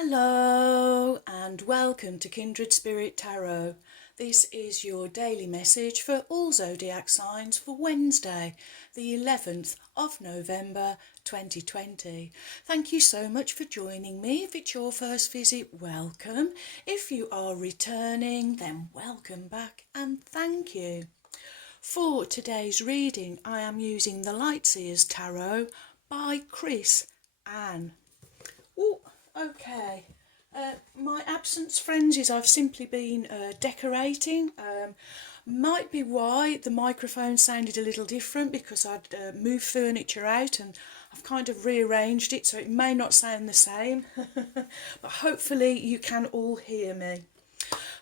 Hello and welcome to Kindred Spirit Tarot. This is your daily message for all zodiac signs for Wednesday, the 11th of November 2020. Thank you so much for joining me. If it's your first visit, welcome. If you are returning, then welcome back and thank you. For today's reading, I am using the Lightseers Tarot by Chris Anne. Oh, okay. My absence, friends, is I've simply been decorating. Might be why the microphone sounded a little different, because I'd moved furniture out and I've kind of rearranged it, so it may not sound the same. But hopefully you can all hear me.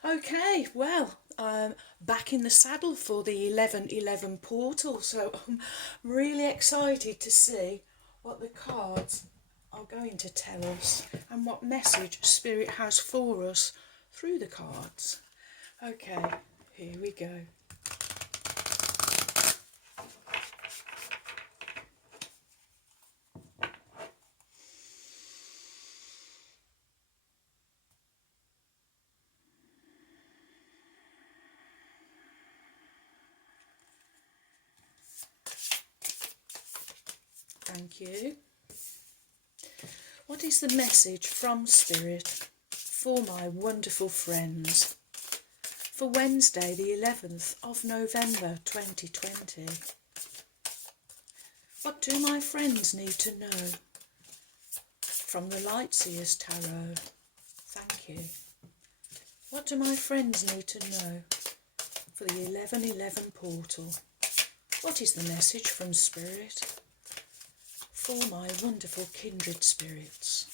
Okay, well, I'm back in the saddle for the 11/11 portal, so I'm really excited to see what the cards are going to tell us and what message Spirit has for us through the cards. Okay, here we go. Thank you. What is the message from Spirit for my wonderful friends for Wednesday, the 11th of November 2020? What do my friends need to know from the Lightseers Tarot? Thank you. What do my friends need to know for the 11/11 portal? What is the message from Spirit for my wonderful kindred spirits?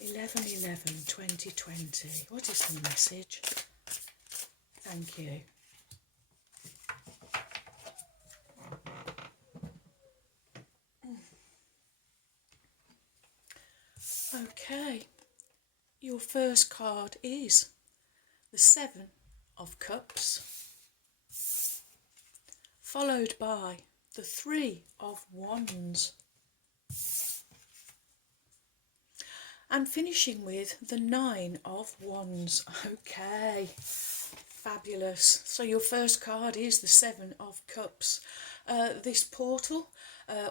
11/11/2020. What is the message? Thank you. Okay, your first card is the Seven of Cups, followed by the Three of Wands, and finishing with the Nine of Wands. Okay, fabulous. So your first card is the Seven of Cups. This portal,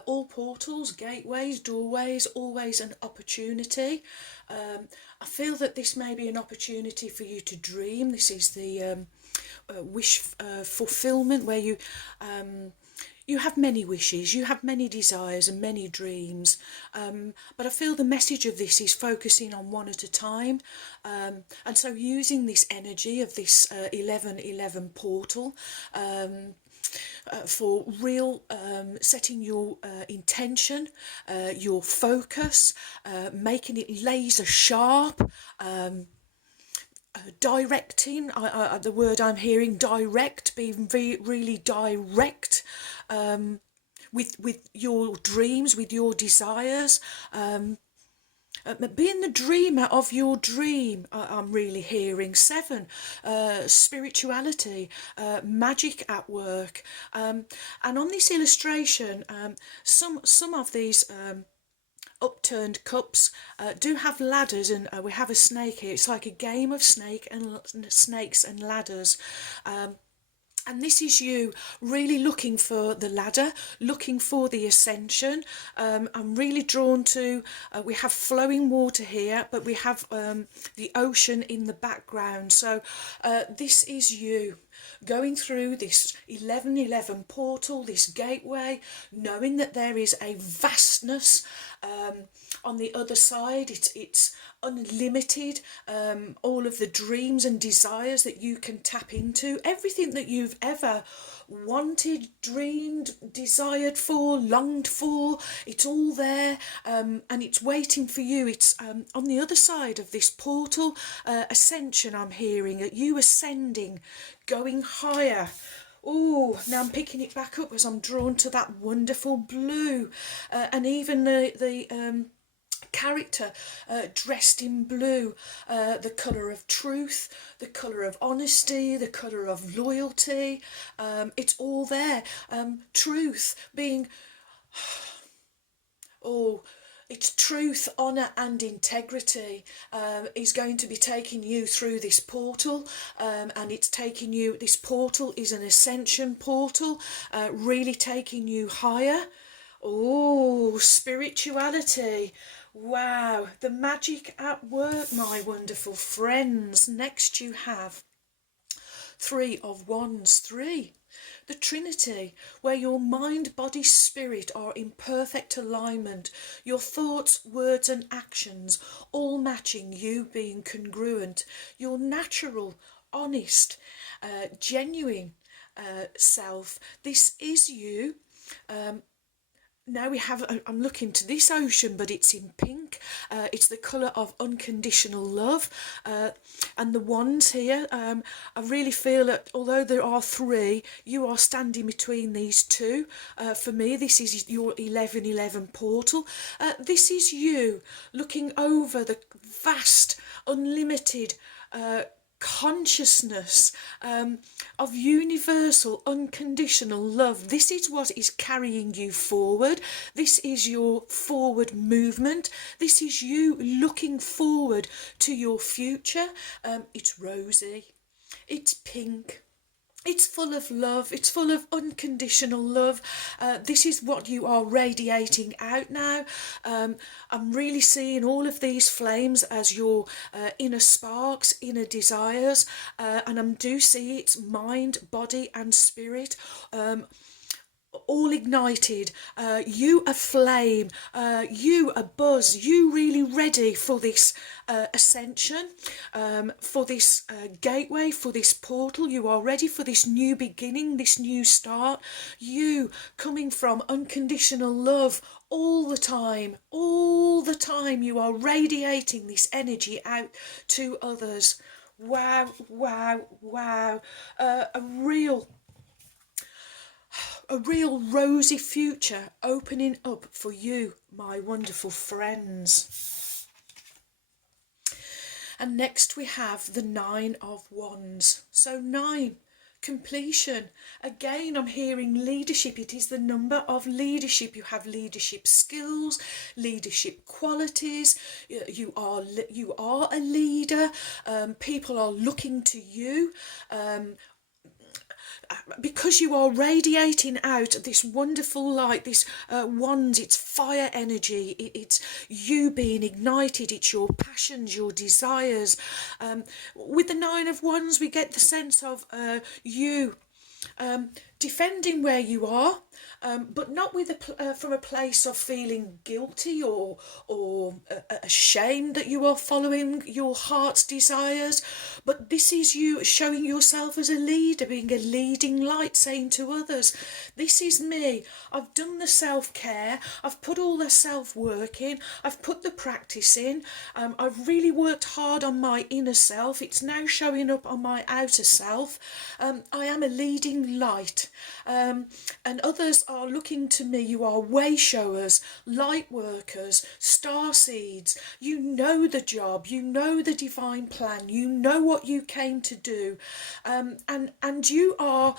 all portals, gateways, doorways, always an opportunity. I feel that this may be an opportunity for you to dream. This is the wish fulfillment, where you have many wishes, you have many desires and many dreams, but I feel the message of this is focusing on one at a time, and so using this energy of this 11/11 portal for real, setting your intention, your focus, making it laser sharp, directing, the word I'm hearing, direct, being really direct with your dreams, with your desires, being the dreamer of your dream. I'm really hearing. Seven, spirituality, magic at work, and on this illustration, some of these upturned cups do have ladders, and we have a snake here. It's like a game of snakes and ladders, and this is you really looking for the ladder, looking for the ascension. I'm really drawn to, we have flowing water here, but we have the ocean in the background. So this is you going through this 11/11 portal, this gateway, knowing that there is a vastness on the other side. It's unlimited, all of the dreams and desires that you can tap into, everything that you've ever wanted, dreamed, desired for, longed for, it's all there, and it's waiting for you. It's on the other side of this portal, ascension. I'm hearing you ascending, going higher. Oh, now I'm picking it back up as I'm drawn to that wonderful blue, and even the character dressed in blue, the colour of truth, the colour of honesty, the colour of loyalty, it's all there. Truth being, oh, It's truth, honour and integrity is going to be taking you through this portal, and it's taking you, this portal is an ascension portal, really taking you higher. Oh, spirituality. Wow, the magic at work, my wonderful friends. Next you have Three of Wands, three. The Trinity, where your mind, body, spirit are in perfect alignment, your thoughts, words and actions all matching, you being congruent, your natural, honest, genuine self. This is you. Now we have, I'm looking to this ocean, but it's in pink. It's the colour of unconditional love. And the wands here, I really feel that although there are three, you are standing between these two. For me, this is your 1111 portal. This is you looking over the vast, unlimited consciousness of universal unconditional love. This is what is carrying you forward. This is your forward movement. This is you looking forward to your future. It's rosy, it's pink, it's full of love, it's full of unconditional love. This is what you are radiating out now. I'm really seeing all of these flames as your inner sparks, inner desires, and I do see it's mind, body and spirit. All ignited, you a flame, you a buzz, you really ready for this ascension, for this gateway, for this portal. You are ready for this new beginning, this new start. You coming from unconditional love all the time you are radiating this energy out to others. Wow, wow, wow. A real rosy future opening up for you, my wonderful friends. And next we have the Nine of Wands. So 9, completion. Again, I'm hearing leadership. It is the number of leadership. You have leadership skills, leadership qualities. You are a leader. People are looking to you. Because you are radiating out this wonderful light, this wands, it's fire energy, it's you being ignited, it's your passions, your desires. With the Nine of Wands, we get the sense of you defending where you are, but not with from a place of feeling guilty or ashamed that you are following your heart's desires. But this is you showing yourself as a leader, being a leading light, saying to others, this is me. I've done the self-care, I've put all the self-work in, I've put the practice in, I've really worked hard on my inner self. It's now showing up on my outer self. I am a leading light, and others are looking to me. You are way showers, light workers, starseeds. You know the job, you know the divine plan, you know what you came to do, and you are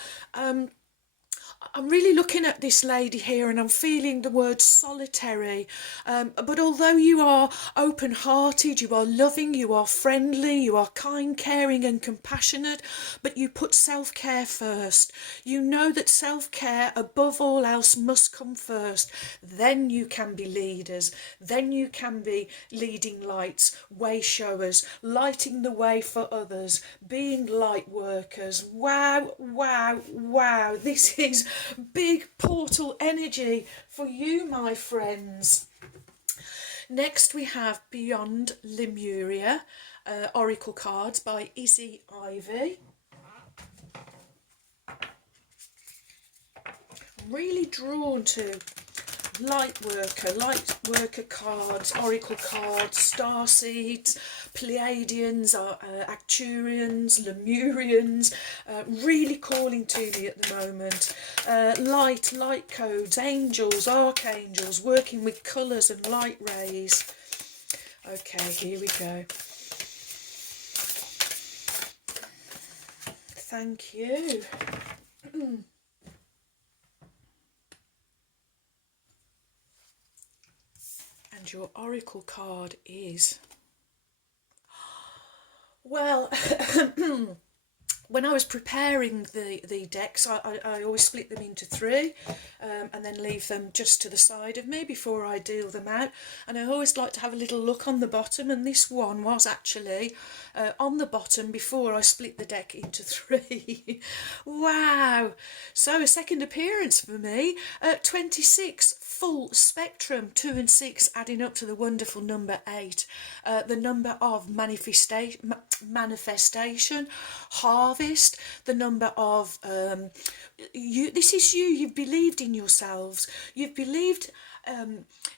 I'm really looking at this lady here and I'm feeling the word solitary. But although you are open-hearted, you are loving, you are friendly, you are kind, caring and compassionate, but you put self-care first. You know that self-care above all else must come first. Then you can be leaders. Then you can be leading lights, way showers, lighting the way for others, being light workers. Wow, wow, wow. This is big portal energy for you, my friends. Next we have Beyond Lemuria, Oracle cards by Izzy Ivy. I'm really drawn to light worker cards, oracle cards, starseeds, Pleiadians, Acturians, Lemurians, really calling to me at the moment. Light codes, angels, archangels, working with colours and light rays. Okay, here we go. Thank you. And your oracle card is... Well, when I was preparing the decks, I always split them into three and then leave them just to the side of me before I deal them out. And I always like to have a little look on the bottom, and this one was actually on the bottom before I split the deck into three. Wow! So a second appearance for me. 26, full spectrum, 2 and 6 adding up to the wonderful number 8. The number of manifestation, harvest, the number of this is you. You've believed in yourselves, you've believed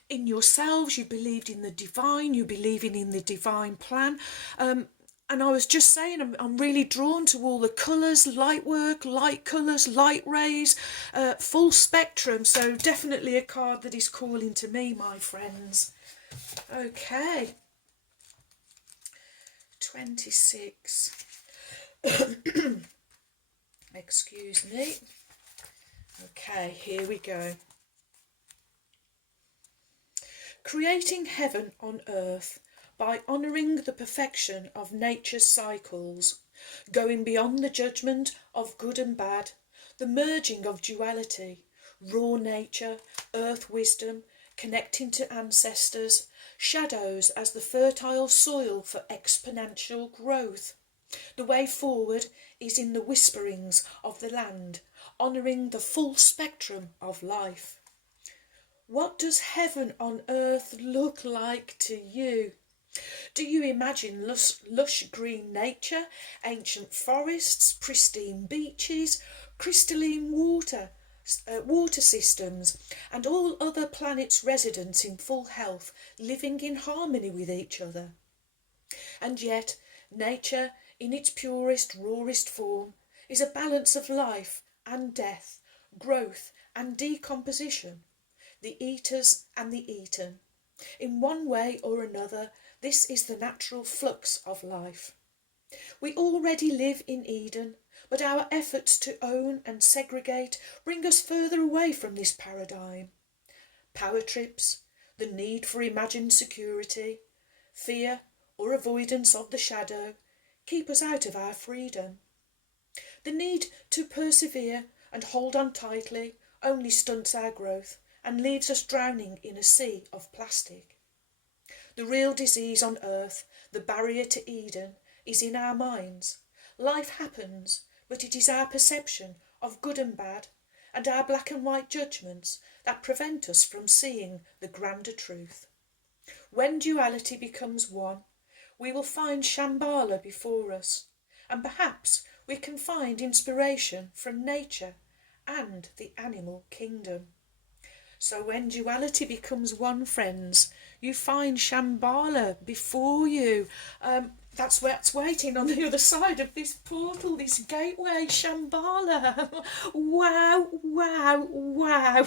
in yourselves, you believed in the divine, you're believing in the divine plan. And I was just saying, I'm really drawn to all the colours, light work, light colours, light rays, full spectrum. So definitely a card that is calling to me, my friends. Okay. 26. Excuse me. Okay, here we go. Creating heaven on earth by honouring the perfection of nature's cycles, going beyond the judgment of good and bad, the merging of duality, raw nature, earth wisdom, connecting to ancestors, shadows as the fertile soil for exponential growth. The way forward is in the whisperings of the land, honouring the full spectrum of life. What does heaven on earth look like to you? Do you imagine lush green nature, ancient forests, pristine beaches, crystalline water systems, and all other planets' residents in full health, living in harmony with each other? And yet, nature, in its purest, rawest form, is a balance of life and death, growth and decomposition, the eaters and the eaten. In one way or another, this is the natural flux of life. We already live in Eden, but our efforts to own and segregate bring us further away from this paradigm. Power trips, the need for imagined security, fear or avoidance of the shadow keep us out of our freedom. The need to persevere and hold on tightly only stunts our growth and leaves us drowning in a sea of plastic. The real disease on earth, the barrier to Eden, is in our minds. Life happens, but it is our perception of good and bad and our black and white judgments that prevent us from seeing the grander truth. When duality becomes one, we will find Shambhala before us, and perhaps we can find inspiration from nature and the animal kingdom. So when duality becomes one, friends, you find Shambhala before you. That's what's waiting on the other side of this portal, this gateway, Shambhala. Wow, wow, wow.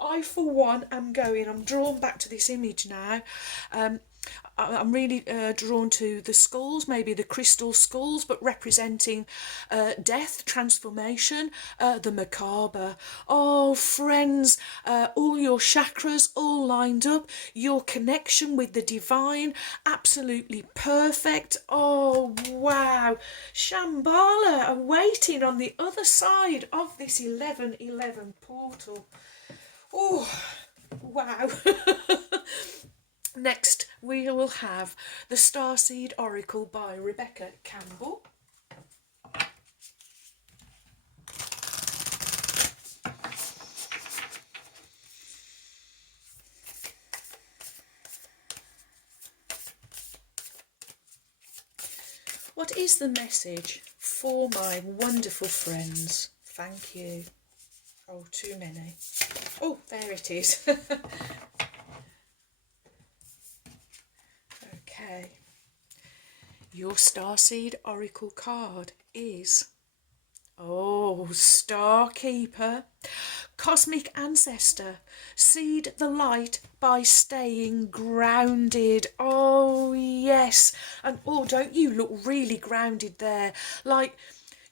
I, for one, am going. I'm drawn back to this image now. I'm really drawn to the skulls, maybe the crystal skulls, but representing death, transformation, the macabre. Oh, friends, all your chakras all lined up, your connection with the divine, absolutely perfect. Oh, wow. Shambhala awaiting on the other side of this 1111 portal. Oh, wow. Next, we will have the Starseed Oracle by Rebecca Campbell. What is the message for my wonderful friends? Thank you. Oh, too many. Oh, there it is. Okay, your Starseed Oracle card is, oh, Star Keeper, Cosmic Ancestor, seed the light by staying grounded. Oh, yes. And oh, don't you look really grounded there? Like,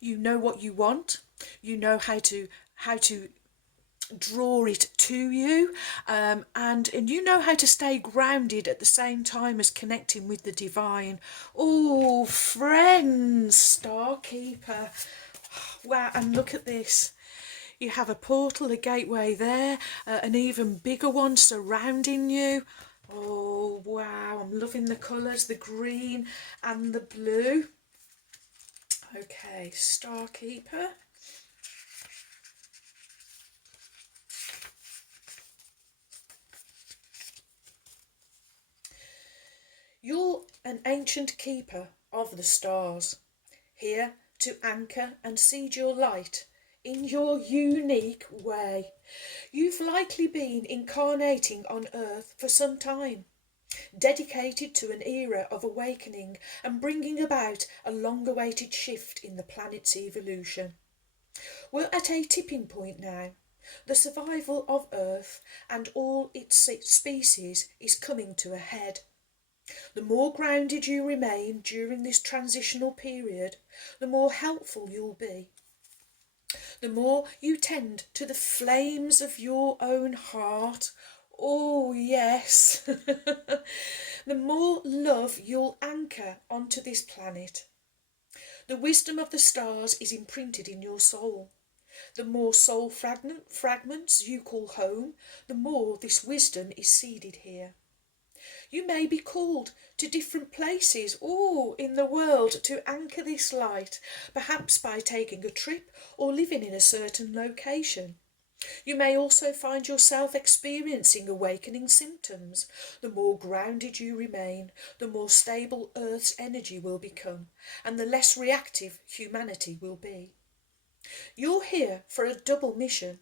you know what you want, you know how to draw it to you, and you know how to stay grounded at the same time as connecting with the divine. Oh, friends, Starkeeper. Wow, and look at this. You have a portal, a gateway there, an even bigger one surrounding you. Oh, wow, I'm loving the colours, the green and the blue. Okay, Starkeeper. You're an ancient keeper of the stars, here to anchor and seed your light in your unique way. You've likely been incarnating on Earth for some time, dedicated to an era of awakening and bringing about a long-awaited shift in the planet's evolution. We're at a tipping point now. The survival of Earth and all its species is coming to a head. The more grounded you remain during this transitional period, the more helpful you'll be. The more you tend to the flames of your own heart, oh yes, the more love you'll anchor onto this planet. The wisdom of the stars is imprinted in your soul. The more soul fragments you call home, the more this wisdom is seeded here. You may be called to different places in the world to anchor this light, perhaps by taking a trip or living in a certain location. You may also find yourself experiencing awakening symptoms. The more grounded you remain, the more stable Earth's energy will become, and the less reactive humanity will be. You're here for a double mission.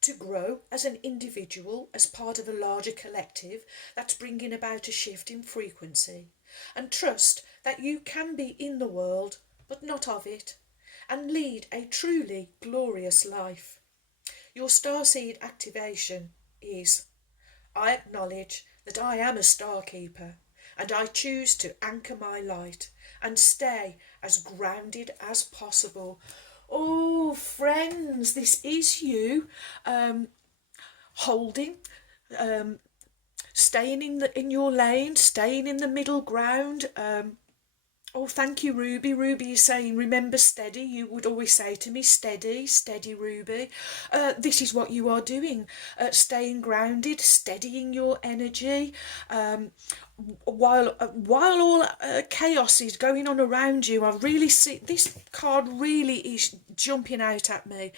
To grow as an individual, as part of a larger collective that's bringing about a shift in frequency, and trust that you can be in the world, but not of it, and lead a truly glorious life. Your Starseed activation is: I acknowledge that I am a Starkeeper, and I choose to anchor my light and stay as grounded as possible. Oh, friends, this is you holding, staying in your lane, staying in the middle ground. Oh, thank you, Ruby. Ruby is saying, remember steady. You would always say to me, steady, steady, Ruby. This is what you are doing, staying grounded, steadying your energy. While all chaos is going on around you, I really see this card really is jumping out at me.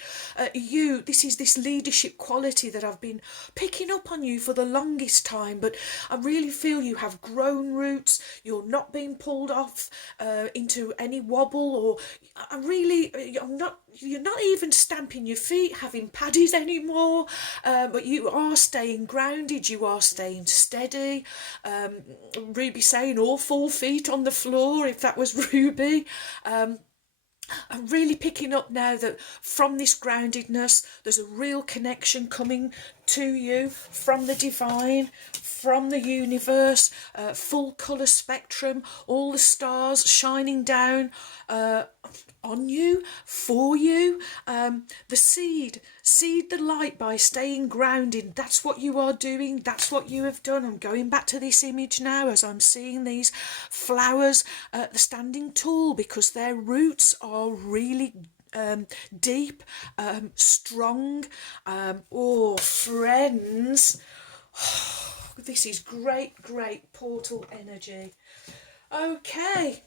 This is this leadership quality that I've been picking up on you for the longest time, but I really feel you have grown roots. You're not being pulled off into any wobble, or you're not even stamping your feet, having paddies anymore, but you are staying grounded, you are staying steady. Ruby saying all 4 feet on the floor, if that was Ruby. I'm really picking up now that from this groundedness, there's a real connection coming to you from the divine, from the universe, full colour spectrum, all the stars shining down on you, for you. The seed the light by staying grounded. That's what you are doing. That's what you have done. I'm going back to this image now as I'm seeing these flowers standing tall, because their roots are really deep, strong. Friends, this is great portal energy. Okay.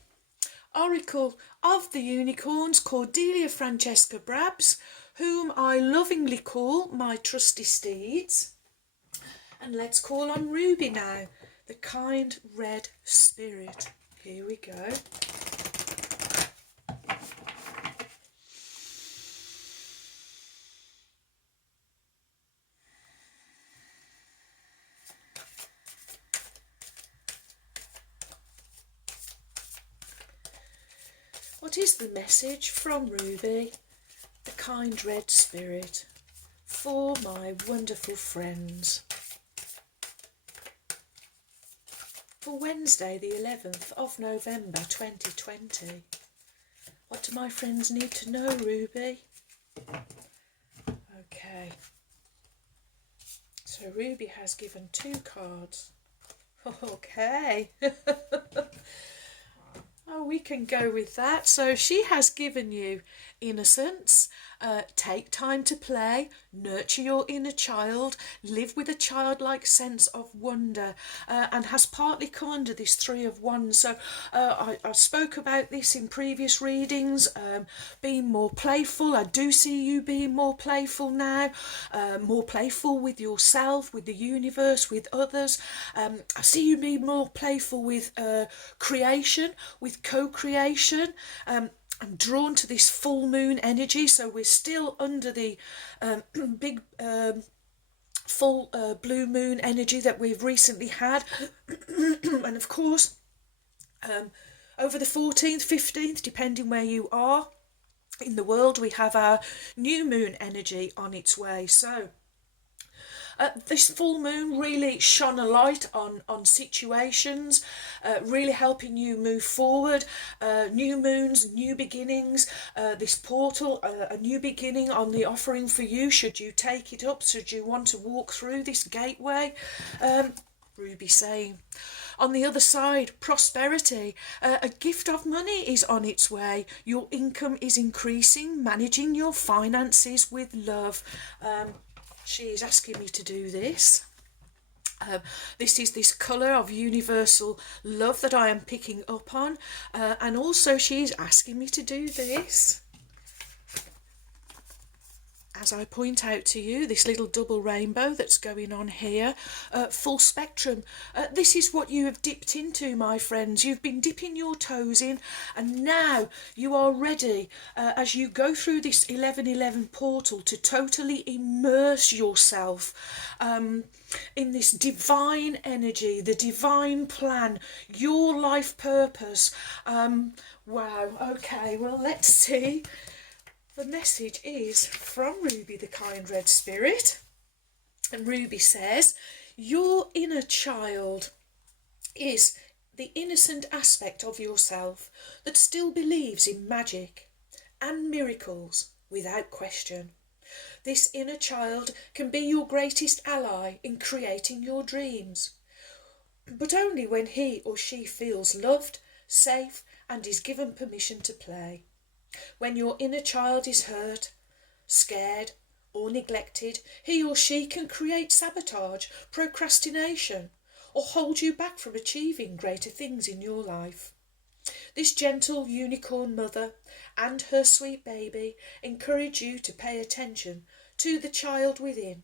Oracle of the Unicorns, Cordelia Francesca Brabs, whom I lovingly call my trusty steeds. And let's call on Ruby now, the kind red spirit. Here we go. What is the message from Ruby, the kind red spirit, for my wonderful friends? For Wednesday the 11th of November 2020. What do my friends need to know, Ruby? Okay. So Ruby has given 2 cards. Okay. Oh, we can go with that. So she has given you innocence, take time to play, nurture your inner child, live with a childlike sense of wonder, and has partly come under this 3 of Wands. So I spoke about this in previous readings, being more playful. I do see you being more playful now, more playful with yourself, with the universe, with others. I see you being more playful with creation, with co-creation. I'm drawn to this full moon energy, so we're still under the big full blue moon energy that we've recently had. And of course, over the 14th, 15th, depending where you are in the world, we have our new moon energy on its way. So this full moon really shone a light on situations, really helping you move forward. New moons, new beginnings, this portal, a new beginning on the offering for you, should you take it up, should you want to walk through this gateway. Ruby saying, on the other side, prosperity, a gift of money is on its way. Your income is increasing, managing your finances with love. She is asking me to do this. This is this colour of universal love that I am picking up on. And also she is asking me to do this. As I point out to you, this little double rainbow that's going on here, full spectrum. This is what you have dipped into, my friends. You've been dipping your toes in, and now you are ready, as you go through this 1111 portal, to totally immerse yourself in this divine energy, the divine plan, your life purpose. Wow, okay, well, let's see. The message is from Ruby, the kind red spirit. And Ruby says, your inner child is the innocent aspect of yourself that still believes in magic and miracles without question. This inner child can be your greatest ally in creating your dreams, but only when he or she feels loved, safe, and is given permission to play. When your inner child is hurt, scared, or neglected, he or she can create sabotage, procrastination, or hold you back from achieving greater things in your life. This gentle unicorn mother and her sweet baby encourage you to pay attention to the child within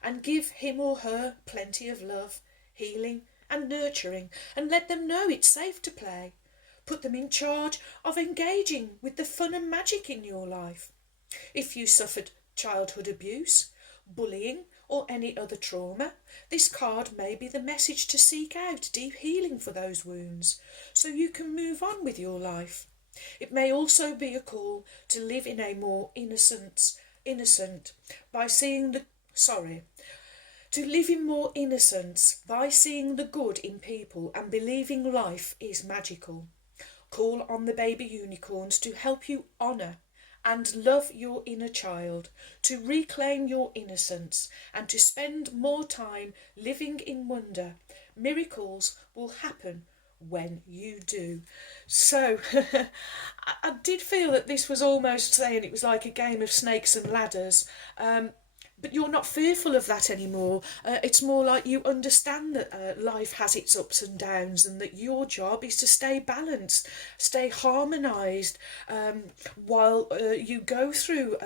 and give him or her plenty of love, healing, and nurturing, and let them know it's safe to play. Put them in charge of engaging with the fun and magic in your life. If you suffered childhood abuse, bullying, or any other trauma, this card may be the message to seek out deep healing for those wounds, so you can move on with your life. It may also be a call to live in a more to live in more innocence by seeing the good in people and believing life is magical. Call on the baby unicorns to help you honour and love your inner child, to reclaim your innocence, and to spend more time living in wonder. Miracles will happen when you do. So I did feel that this was almost saying it was like a game of snakes and ladders. But you're not fearful of that anymore. It's more like you understand that life has its ups and downs, and that your job is to stay balanced, stay harmonised, while you go through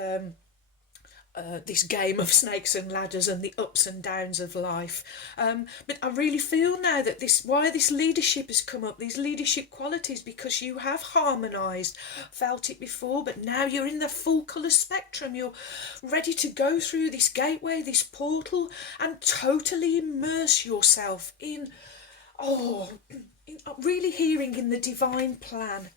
this game of snakes and ladders and the ups and downs of life. But I really feel now that why this leadership has come up, these leadership qualities, because you have harmonised, felt it before, but now you're in the full colour spectrum. You're ready to go through this gateway, this portal, and totally immerse yourself in really hearing in the divine plan.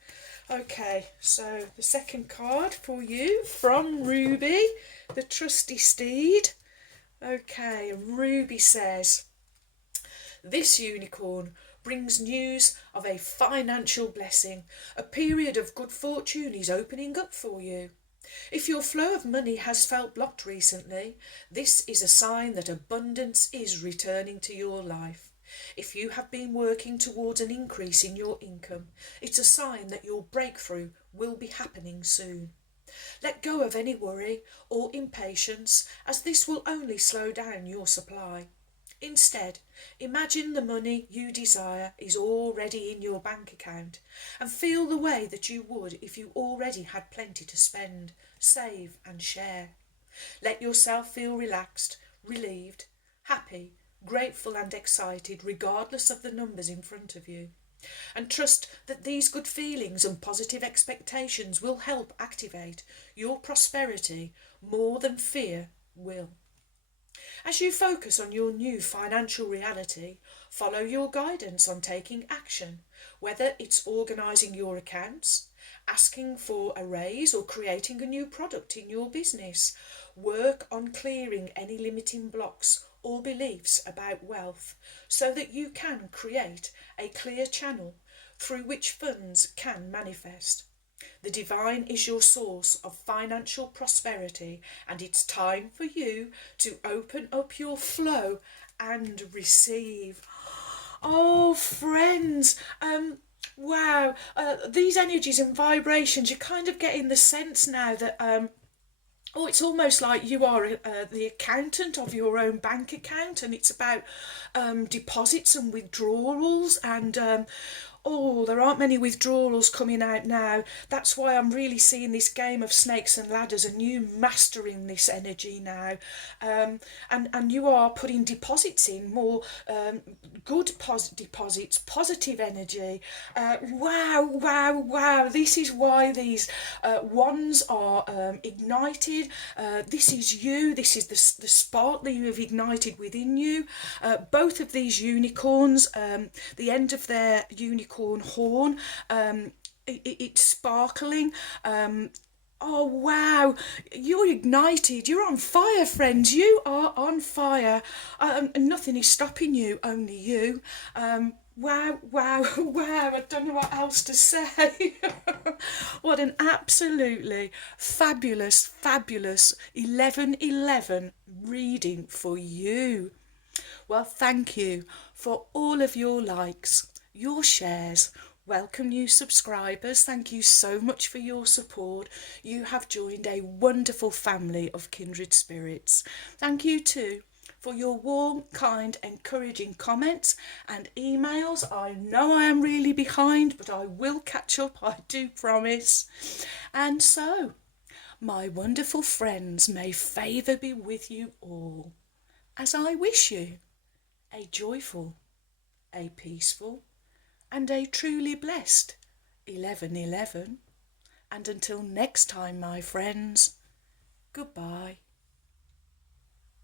Okay, so the second card for you from Ruby, the trusty steed. Okay, Ruby says, this unicorn brings news of a financial blessing. A period of good fortune is opening up for you. If your flow of money has felt blocked recently, this is a sign that abundance is returning to your life. If you have been working towards an increase in your income, it's a sign that your breakthrough will be happening soon. Let go of any worry or impatience, as this will only slow down your supply. Instead, imagine the money you desire is already in your bank account, and feel the way that you would if you already had plenty to spend, save and share. Let yourself feel relaxed, relieved, happy, grateful and excited regardless of the numbers in front of you. And trust that these good feelings and positive expectations will help activate your prosperity more than fear will. As you focus on your new financial reality, follow your guidance on taking action, whether it's organising your accounts, asking for a raise, or creating a new product in your business. Work on clearing any limiting blocks or beliefs about wealth so that you can create a clear channel through which funds can manifest. The divine is your source of financial prosperity, and it's time for you to open up your flow and receive. Oh, friends, wow, these energies and vibrations, you're kind of getting the sense now that it's almost like you are the accountant of your own bank account, and it's about deposits and withdrawals, and there aren't many withdrawals coming out now. That's why I'm really seeing this game of snakes and ladders and you mastering this energy now. And you are putting deposits in, more good deposits, positive energy. Wow. This is why these wands are ignited. This is you. This is the spark that you have ignited within you. Both of these unicorns, the end of their unicorn horn, it's sparkling. Oh wow, you're ignited, you're on fire, friends, you are on fire. Nothing is stopping you, only you. Wow, I don't know what else to say. What an absolutely fabulous 11/11 reading for you. Well, thank you for all of your likes, your shares. Welcome new subscribers. Thank you so much for your support. You have joined a wonderful family of kindred spirits. Thank you too for your warm, kind, encouraging comments and emails. I know I am really behind, but I will catch up, I do promise. And so, my wonderful friends, may favour be with you all, as I wish you a joyful, a peaceful, and a truly blessed 11/11. And until next time, my friends, goodbye.